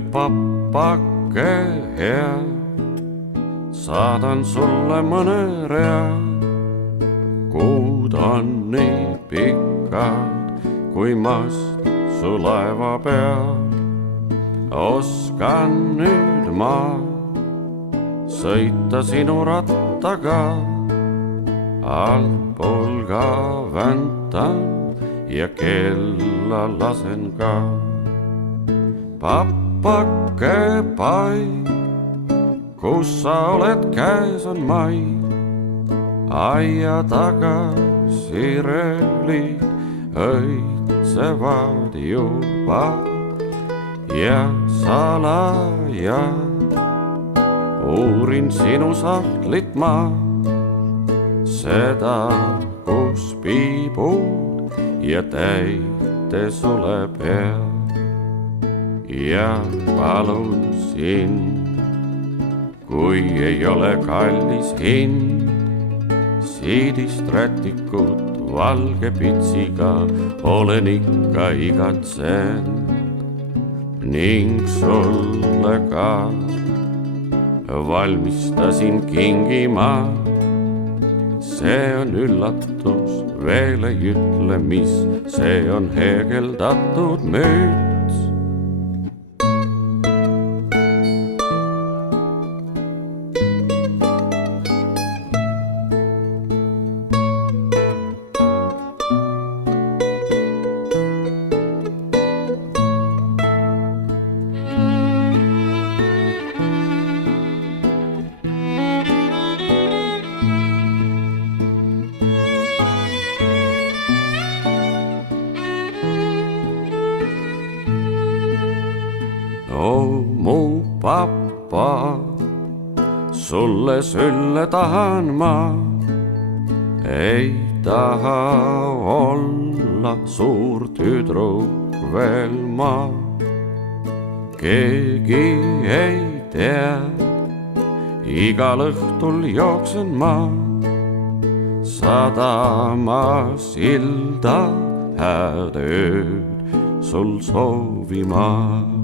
papake hea, saadan sulle mõne rea. Kuud on nii pikad kui mast su laeva peal. Oskan nüüd ma sõita sinu rattaga, altpool ka väntan ja kella lasen ka. Papake pai, kus sa oled, käes on mai. Aia taga sirelid õitsevad juba ja salaja uurin sinu sahtlit ma, seda, kus piibud ja täite suleb hea. Ja palun sind, kui ei ole kallis hind, siidist rätikut valge pitsiga olen ikka igatsenud. Ning sulle ka valmistasin kingima, see on üllatus, veel ei ütle, mis, see on heegeldatud müts. Oh, mu papa, sulle sülle tahan ma, ei taha olla suur tüdruk veel ma. Keegi ei tea, igal õhtul jooksen ma sadamas silda, hääd ööd sul soovima.